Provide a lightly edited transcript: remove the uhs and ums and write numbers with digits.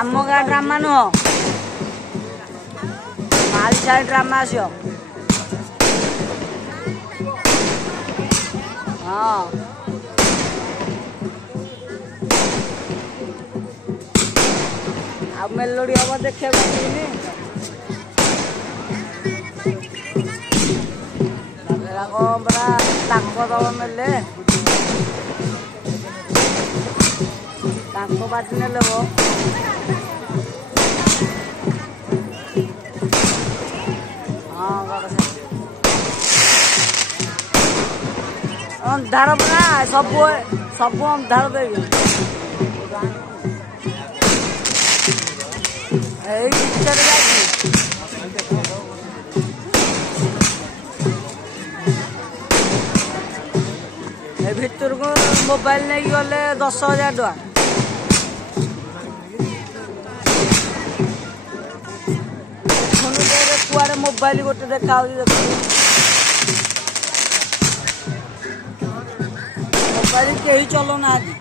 ଆମ ଗାଁ ଡ୍ରାମା ନୁହଁ, ମାଳି ସାହି ଡ୍ରାମା ଆସିବ। ହଁ ଆଉ ମେଲୋଡି ହବ ଦେଖିବାକୁ ଆସିବିନି। ପରା ତାଙ୍କ ଦଳ ନେଲେ ତାଙ୍କ ପାର୍ଟି ନେଲେ ବୋ ଅନ୍ଧାର ପରା ସବୁ ଅନ୍ଧାର ଦେବି। ଏଇ ପିକ୍ଚର ଯାଇଛି ଏ ଭିତରକୁ ମୋବାଇଲ ନେଇକି ଗଲେ 10,000 ଟଙ୍କା। କୁଆଡେ ମୋବାଇଲ ଗୋଟେ ଦେଖାଉଛି ଦେଖୁଛୁ ମୋବାଇଲ କେହି ଚଲଉନାହାନ୍ତି।